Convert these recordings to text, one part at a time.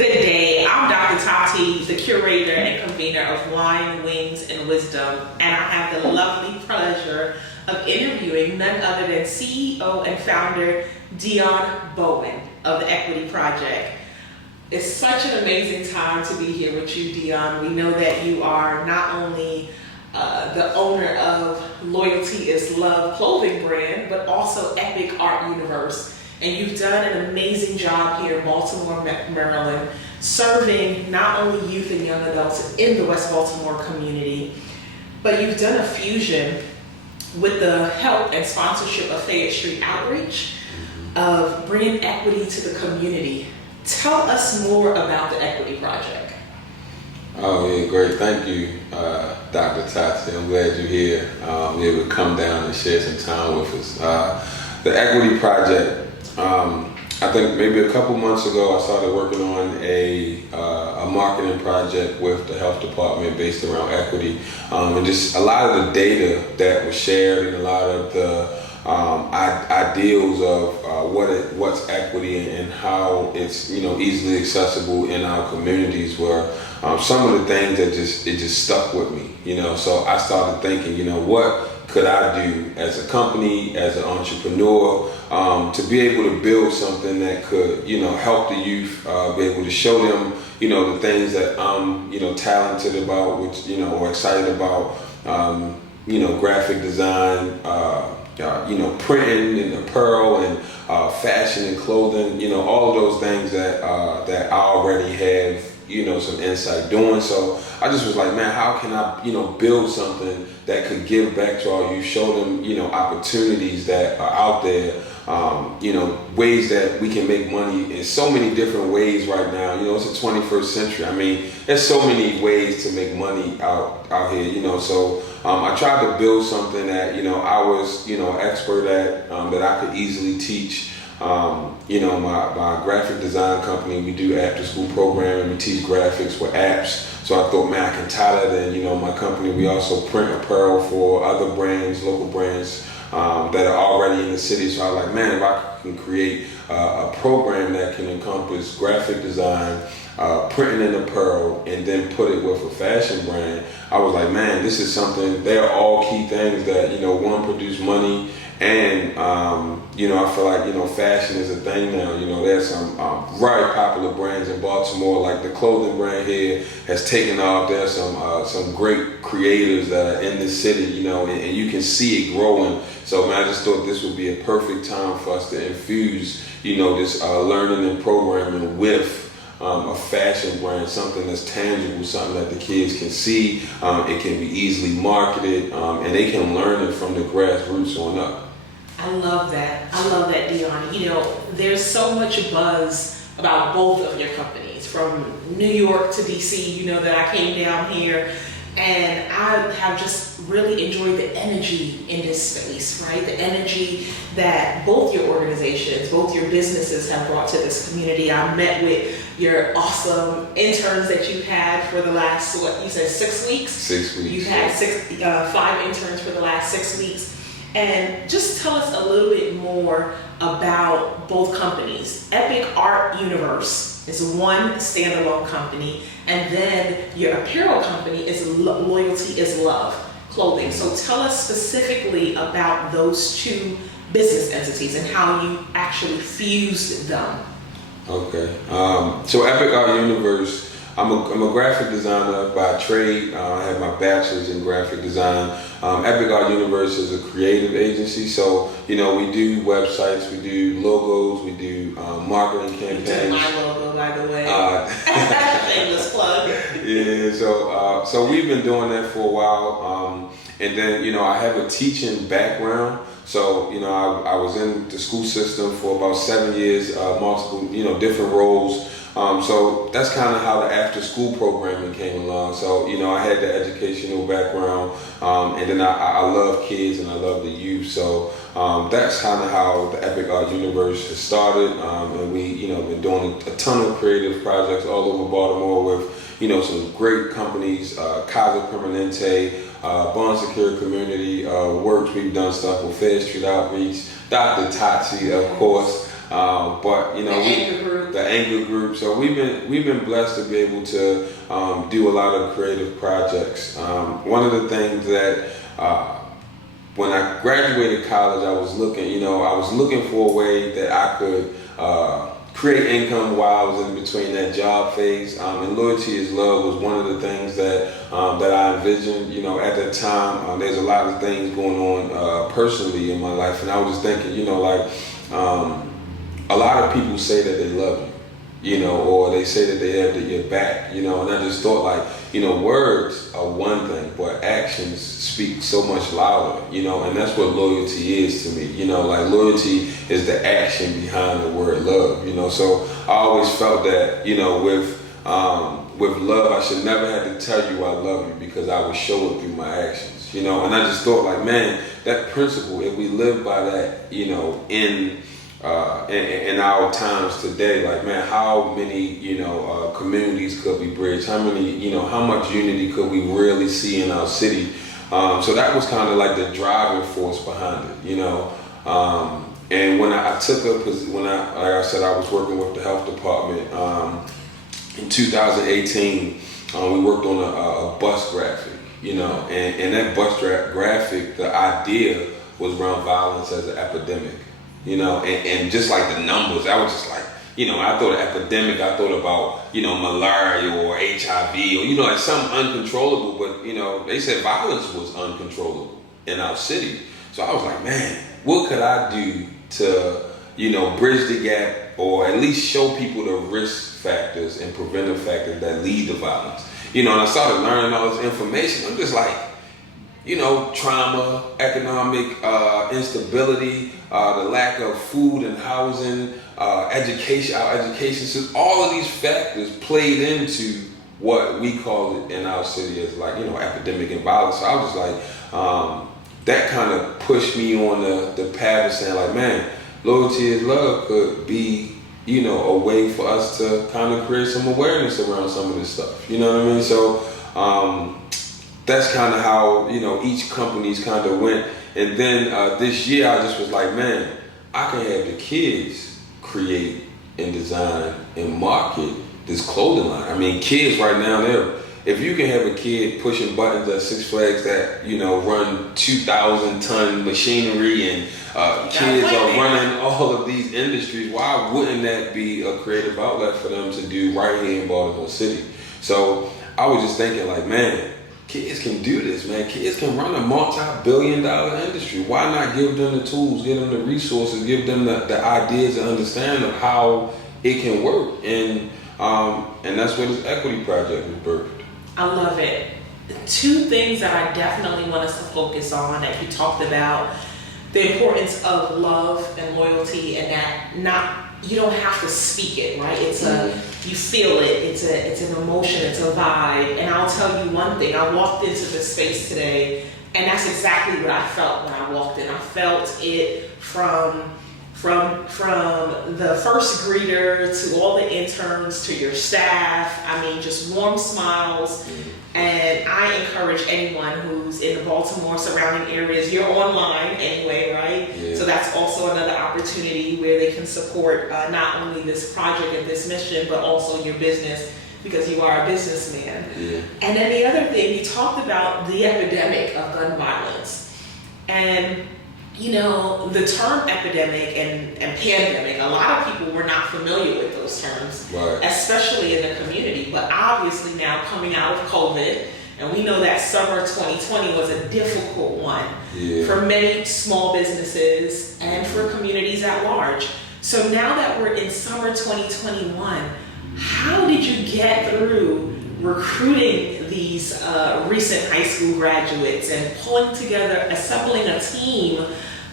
Good day. I'm Dr. Tati, the curator and convener of Wine, Wings, and Wisdom, and I have the lovely pleasure of interviewing none other than CEO and founder Dion of the Equity Project. It's such an amazing time to be here with you, Dion. We know that you are not only the owner of Loyalty is Love clothing brand, but also Epic Art Universe. And you've done an amazing job here in Baltimore, Maryland, serving not only youth and young adults in the West Baltimore community, but you've done a fusion with the help and sponsorship of Fayette Street Outreach of bringing equity to the community. Tell us more about the Equity Project. Oh yeah, great. Thank you, Dr. Tati. I'm glad you're here. You're able to come down and share some time with us. The Equity Project, I think maybe a couple months ago, I started working on a marketing project with the health department based around equity, and just a lot of the data that was shared and a lot of the ideals of what's equity and how it's easily accessible in our communities were some of the things that just stuck with me. So I started thinking, what could I do as a company, as an entrepreneur, to be able to build something that could, help the youth, be able to show them, the things that I'm, talented about, which, or excited about, graphic design, printing and apparel and fashion and clothing, all of those things that I already have, some insight doing. So I just was like, man, how can I, build something that could give back to our youth, show them, opportunities that are out there, ways that we can make money in so many different ways right now. It's the 21st century. I mean, there's so many ways to make money out here, so I tried to build something that, I was, expert at, that I could easily teach. My graphic design company, we do after school programming, we teach graphics with apps. So I thought, man, I can tie that in, my company. We also print apparel for other brands, local brands that are already in the city. So I was like, man, if I can create a program that can encompass graphic design, printing an apparel, and then put it with a fashion brand, I was like, man, this is something, they are all key things that, one, produce money, and, I feel like, fashion is a thing now. There's some very popular brands in Baltimore, like the clothing brand here has taken off. There's some great creators that are in the city, and you can see it growing. So, man, I just thought this would be a perfect time for us to infuse, this learning and programming with a fashion brand, something that's tangible, something that the kids can see. It can be easily marketed, and they can learn it from the grassroots on up. I love that, Dion. There's so much buzz about both of your companies, from New York to DC, that I came down here, and I have just really enjoyed the energy in this space, right? The energy that both your organizations, both your businesses have brought to this community. I met with your awesome interns that you had for the last, you said 6 weeks? 6 weeks. You've had 5 interns for the last 6 weeks. And just tell us a little bit more about both companies. Epic Art Universe is one standalone company, and then your apparel company is Loyalty is Love clothing. So tell us specifically about those two business entities and how you actually fused them. Okay. So Epic Art Universe, I'm a graphic designer by trade. I have my bachelor's in graphic design. Epic Art Universe is a creative agency, so we do websites, we do logos, we do marketing campaigns. You took my logo, by the way. Shameless plug. Yeah, so we've been doing that for a while, and then I have a teaching background. So I was in the school system for about 7 years, multiple different roles. So that's kind of how the after school programming came along. So, I had the educational background, and then I love kids and I love the youth. So that's kind of how the Epic Art Universe has started. And we, been doing a ton of creative projects all over Baltimore with, some great companies, Casa Permanente, Bond Secure Community Works. We've done stuff with Fayette Street Outreach, Dr. Tati, of course. But you know, the anchor group. So we've been blessed to be able to do a lot of creative projects. One of the things that when I graduated college, I was looking for a way that I could create income while I was in between that job phase. And Loyalty is Love was one of the things that I envisioned. You know, at that time, there's a lot of things going on personally in my life, and I was just thinking, you know, like a lot of people say that they love you, you know, or they say that they have your back, you know, and I just thought, like, you know, words are one thing, but actions speak so much louder, you know, and that's what loyalty is to me. You know, like, loyalty is the action behind the word love, you know. So I always felt that, you know, with love, I should never have to tell you I love you, because I would show it through my actions, you know. And I just thought, like, man, that principle, if we live by that, you know, in our times today, like, man, how many, you know, communities could we bridge? How many, you know, how much unity could we really see in our city? So that was kind of like the driving force behind it, you know. And when I took up, like I said, I was working with the health department in 2018. We worked on a bus graphic, you know, and that bus graphic, the idea was around violence as an epidemic. You know, and just like the numbers, I was just like, you know, I thought of epidemic, I thought about, you know, malaria or HIV, or, you know, like something uncontrollable, but, you know, they said violence was uncontrollable in our city. So I was like, man, what could I do to, you know, bridge the gap, or at least show people the risk factors and preventive factors that lead to violence? You know, and I started learning all this information. I'm just like, you know, trauma, economic instability, the lack of food and housing, education, our education system, all of these factors played into what we call it in our city as, like, you know, epidemic and violence. So I was just like, that kind of pushed me on the path of saying, like, man, Loyalty is Love could be, you know, a way for us to kind of create some awareness around some of this stuff. You know what I mean? So that's kind of how, you know, each company's kind of went. And then this year I just was like, man, I can have the kids create and design and market this clothing line. I mean, kids right now, if you can have a kid pushing buttons at Six Flags that, you know, run 2,000-ton machinery, and kids are running all of these industries, why wouldn't that be a creative outlet for them to do right here in Baltimore City? So I was just thinking, like, man, kids can do this, man. Kids can run a multi-billion-dollar industry. Why not give them the tools, give them the resources, give them the ideas and understanding of how it can work? And that's where this equity project was birthed. I love it. Two things that I definitely want us to focus on that you talked about: the importance of love and loyalty, and that you don't have to speak it, right? It's you feel it. It's an emotion. It's a vibe. And I'll tell you one thing. I walked into this space today, and that's exactly what I felt when I walked in. I felt it from the first greeter to all the interns to your staff. I mean, just warm smiles. And I encourage anyone who's in the Baltimore surrounding areas, you're online anyway, right? Yeah. So that's also another opportunity where they can support not only this project and this mission, but also your business, because you are a businessman. Yeah. And then the other thing, you talked about the epidemic of gun violence. And you know, the term epidemic and pandemic, a lot of people were not familiar with those terms, right, especially in the community. But obviously now, coming out of COVID, and we know that summer 2020 was a difficult one, yeah, for many small businesses and for communities at large. So now that we're in summer 2021, how did you get through recruiting these recent high school graduates and pulling together, assembling a team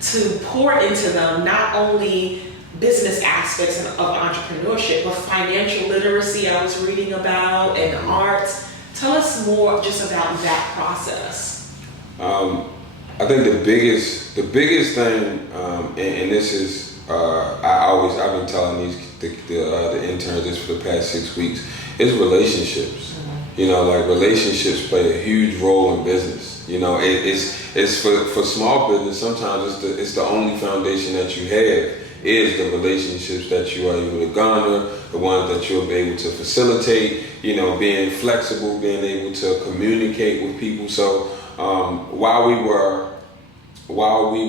to pour into them not only business aspects of entrepreneurship, but financial literacy I was reading about, and arts? Tell us more just about that process. I think the biggest thing, and this is, I've been telling the interns this for the past 6 weeks, is relationships. Mm-hmm. You know, like, relationships play a huge role in business. You know, it's for small business. Sometimes it's the only foundation that you have is the relationships that you are able to garner, the ones that you'll be able to facilitate, being flexible, being able to communicate with people. So while we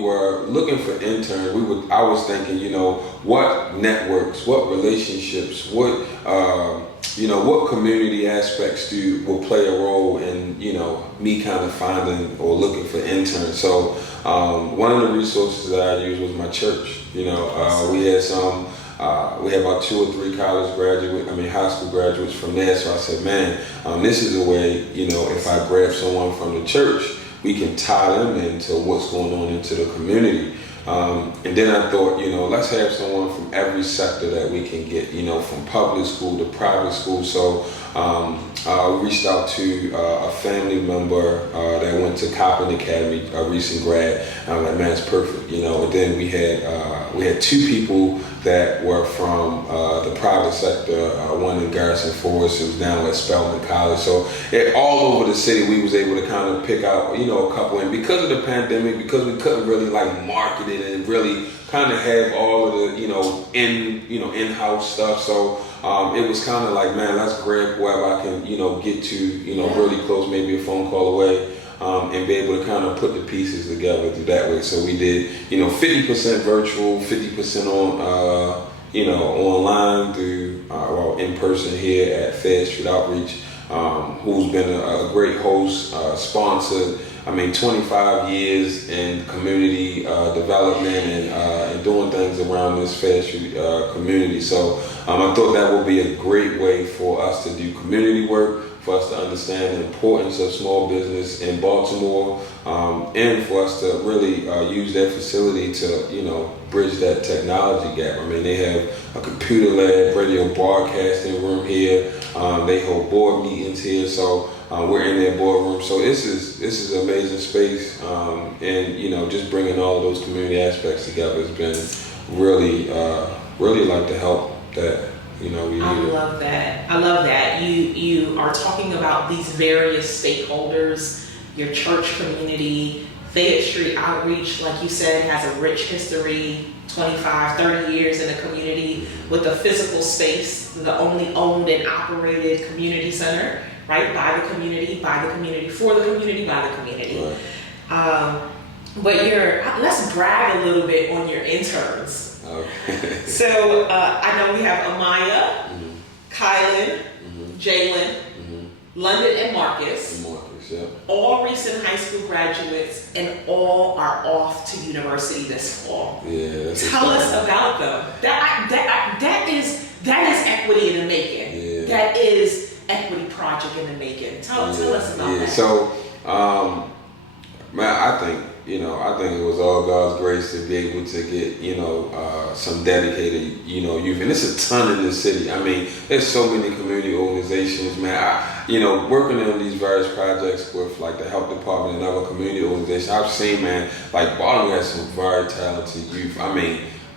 were looking for interns, I was thinking, what networks, what relationships, what community aspects will play a role in, me kind of finding or looking for interns. So one of the resources that I used was my church. We had about 2 or 3 high school graduates from there. So I said, man, this is a way, if I grab someone from the church, we can tie them into what's going on into the community. And then I thought, let's have someone from every sector that we can get, from public school to private school. So I reached out to a family member that went to Coppin Academy, a recent grad. I'm like, man, it's perfect, And then we had 2 people that were from the private sector, one in Garrison Forest, who was down at Spelman College. So all over the city, we was able to kind of pick out, a couple. And because of the pandemic, because we couldn't really market it and really kind of have all of the, in-house stuff. So it was kind of like, man, let's grab whoever I can, get to, really close, maybe a phone call away. And be able to kind of put the pieces together through that way. So we did, 50% virtual, 50% on, online through, in person here at Fair Street Outreach, who's been a great host, sponsored. 25 years in community development and doing things around this Fair Street community. So I thought that would be a great way for us to do community work, for us to understand the importance of small business in Baltimore, and for us to really use that facility to, bridge that technology gap. They have a computer lab, radio broadcasting room here. They hold board meetings here, so we're in their boardroom. So this is an amazing space, and just bringing all of those community aspects together has been really like the help that. We love that. I love that. You are talking about these various stakeholders, your church community, Fayette Street Outreach, like you said, has a rich history, 25, 30 years in the community with a physical space, the only owned and operated community center, right? By the community, for the community, by the community. Right. But let's brag a little bit on your interns. Okay. So I know we have Amaya, Kylan, Jalen, London, and Marcus. Yeah. All recent high school graduates, and all are off to university this fall. Yeah. Tell us about them. That is equity in the making. Yeah. That is equity project in the making. Tell us about that. So, man, I think it was all God's grace to be able to get, some dedicated, youth. And there's a ton in this city. There's so many community organizations, man. Working on these various projects with the health department and other community organizations, I've seen, man, Baltimore has some very talented youth.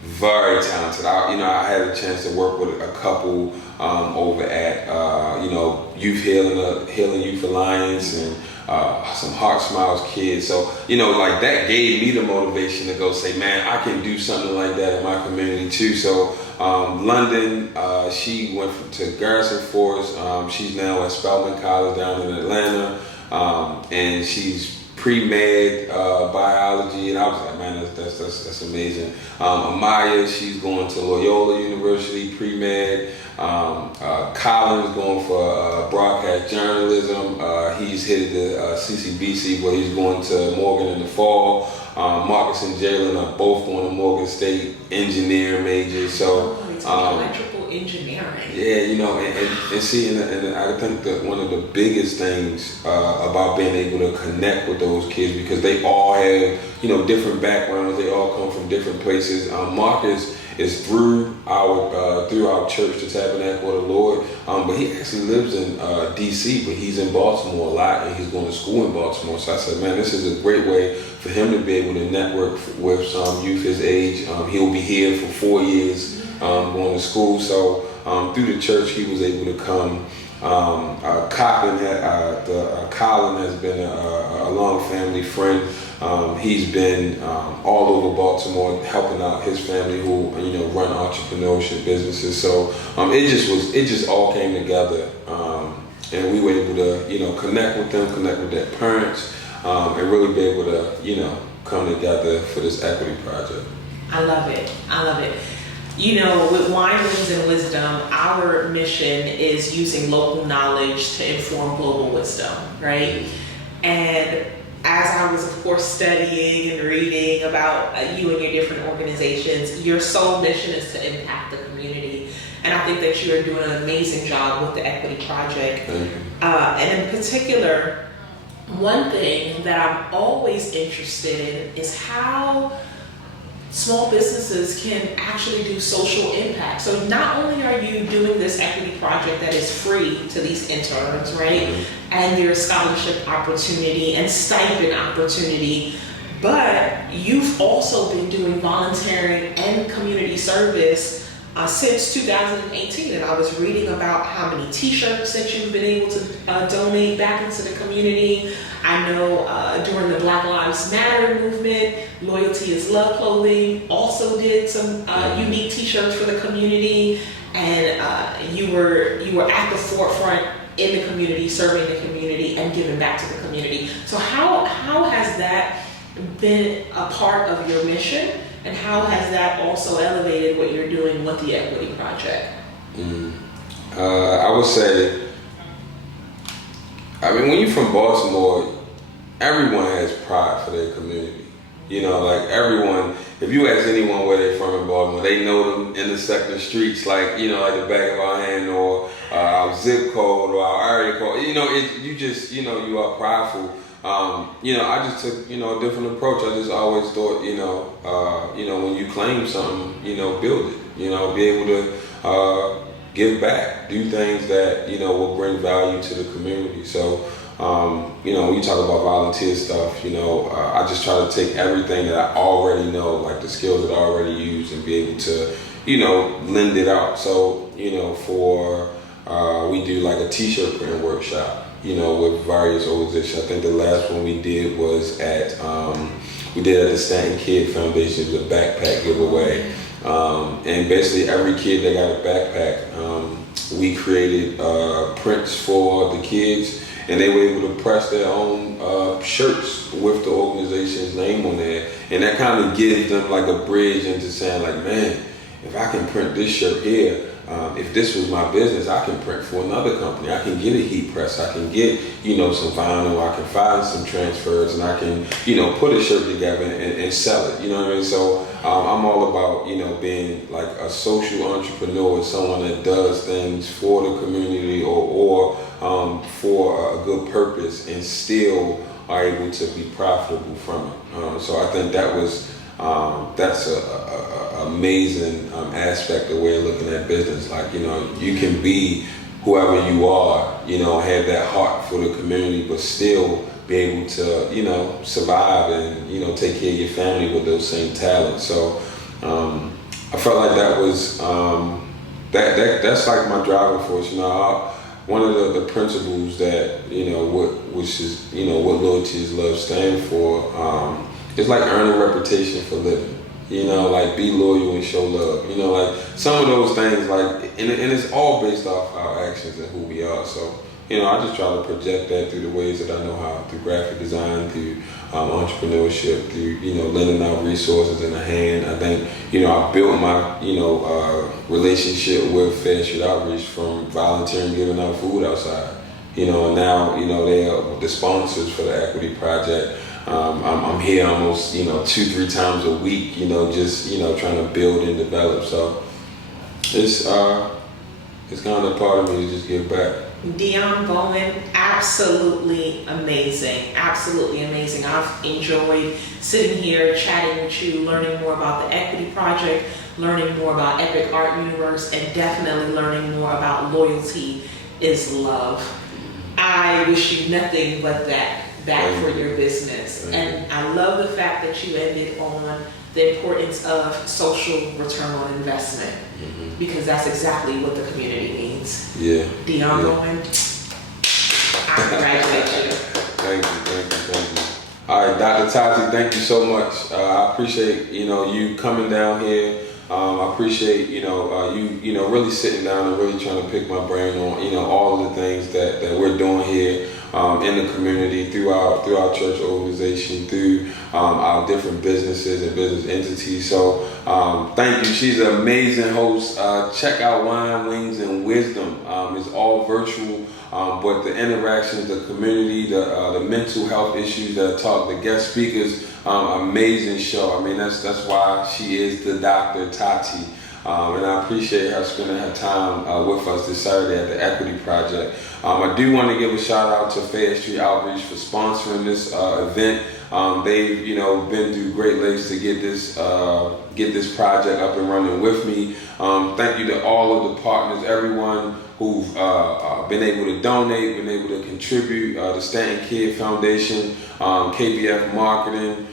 Very talented. I had a chance to work with a couple over at, Youth Healing Youth Alliance and some Heart Smiles kids. So, that gave me the motivation to go say, man, I can do something like that in my community too. So, London, she went to Garrison Forest. She's now at Spelman College down in Atlanta. And she's pre-med biology, and I was like, man, that's amazing. Amaya, she's going to Loyola University, pre-med. Colin's going for broadcast journalism. He's headed to CCBC, but he's going to Morgan in the fall. Marcus and Jalen are both going to Morgan State, engineering majors. So electrical engineering. Yeah, and see, and I think that one of the biggest things about being able to connect with those kids, because they all have, different backgrounds, they all come from different places. Marcus is through our church, the Tabernacle of the Lord, but he actually lives in DC, but he's in Baltimore a lot, and he's going to school in Baltimore. So I said, man, this is a great way for him to be able to network with some youth his age. He'll be here for 4 years going to school. So through the church, he was able to come. Colin has been a long family friend He's been all over Baltimore helping out his family who run entrepreneurship businesses. So it just all came together, and we were able to connect with them, connect with their parents, and really be able to come together for this equity project. I love it. I love it. With Wine, Wings, and Wisdom, our mission is using local knowledge to inform global wisdom, right? And as I was, of course, studying and reading about you and your different organizations, your sole mission is to impact the community. And I think that you are doing an amazing job with the Equity Project. Thank you. And in particular, one thing that I'm always interested in is how small businesses can actually do social impact. So not only are you doing this equity project that is free to these interns, right? And there's scholarship opportunity and stipend opportunity, but you've also been doing volunteering and community service since 2018. And I was reading about how many t-shirts that you've been able to donate back into the community. I know during the Black Lives Matter movement, Loyalty is Love Clothing also did some unique t-shirts for the community, and you were at the forefront in the community, serving the community and giving back to the community. So how has that been a part of your mission, and how has that also elevated what you're doing with the Equity Project? I would say, when you're from Baltimore, everyone has pride for their community. Like everyone, if you ask anyone where they're from in Baltimore, they know them intersecting the streets like the back of our hand, or our zip code or our area code. You are prideful. I just took, a different approach. I just always thought, when you claim something, build it, be able to give back, do things that, will bring value to the community. So, when you talk about volunteer stuff, I just try to take everything that I already know, like the skills that I already use, and be able to, lend it out. So, we do like a t-shirt printing workshop, with various organizations. I think the last one we did was at the Stanton Kid Foundation. It was a backpack giveaway. And basically every kid that got a backpack, we created prints for the kids, and they were able to press their own shirts with the organization's name on there. And that kind of gives them like a bridge into saying like, man, if I can print this shirt here, if this was my business, I can print for another company. I can get a heat press. I can get, some vinyl. I can find some transfers, and I can, put a shirt together and sell it. You know what I mean? So I'm all about, being like a social entrepreneur, someone that does things for the community or for a good purpose, and still are able to be profitable from it. So I think that's a amazing aspect of way of looking at business. Like, you can be whoever you are, have that heart for the community, but still be able to, survive and, take care of your family with those same talents. So I felt like that was, that's like my driving force. One of the principles that, which is, what Loyalty is Love stand for, it's like earn a reputation for living. Like be loyal and show love. Like some of those things, like, and it's all based off our actions and who we are. So, I just try to project that through the ways that I know how, through graphic design, through entrepreneurship, through, lending out resources in the hand. I think, I built my, relationship with Fair Street Outreach from volunteering, giving out food outside. And now, they are the sponsors for the Equity Project. I'm here almost, 2-3 times a week, just, trying to build and develop. So it's kind of a part of me to just give back. Dion Bowman, absolutely amazing. Absolutely amazing. I've enjoyed sitting here, chatting with you, learning more about the Equity Project, learning more about Epic Art Universe, and definitely learning more about Loyalty is Love. I wish you nothing but that for your business. And I love the fact that you ended on the importance of social return on investment, because that's exactly what the community needs. Yeah. Dion Bowman, I congratulate you. Thank you. All right, Dr. Tati, thank you so much. I appreciate you coming down here. I appreciate you really sitting down and really trying to pick my brain on all of the things that we're doing here in the community through our church organization, through our different businesses and business entities. So thank you. She's an amazing host. Check out Wine, Wings, and Wisdom. It's all virtual. But the interactions, the community, the mental health issues that I talk, the guest speakers, amazing show. I mean, that's why she is the Dr. Tati. And I appreciate her spending her time with us this Saturday at the Equity Project. I do want to give a shout out to Fayette Street Outreach for sponsoring this event. They've been through great lengths to get this project up and running with me. Thank you to all of the partners, everyone who've been able to donate, been able to contribute, the Stanton Kid Foundation, KBF Marketing,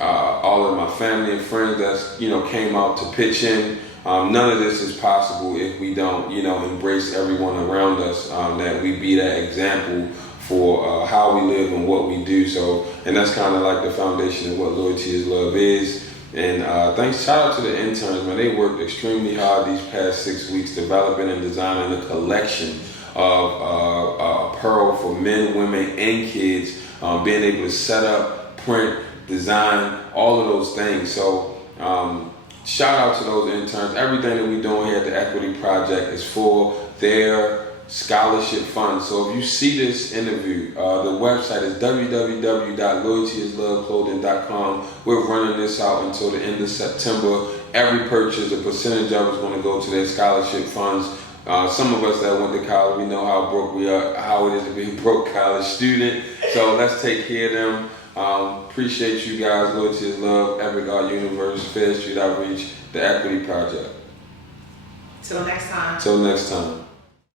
all of my family and friends that came out to pitch in. None of this is possible if we don't embrace everyone around us, that we be that example for how we live and what we do. So, and that's kind of like the foundation of what Loyalty is Love is. And shout out to the interns, man. They worked extremely hard these past 6 weeks developing and designing a collection of apparel for men, women, and kids, being able to set up, print, design, all of those things. So shout out to those interns. Everything that we're doing here at the Equity Project is for their scholarship fund. So if you see this interview, the website is www.loyaltyisloveclothing.com. We're running this out until the end of September. Every purchase, a percentage of it is going to go to their scholarship funds. Some of us that went to college, we know how broke we are, how it is to be a broke college student. So let's take care of them. Appreciate you guys. Loyalty is Love, Evergard Universe, Fayette Street Outreach, the Equity Project. Till next time. Till next time.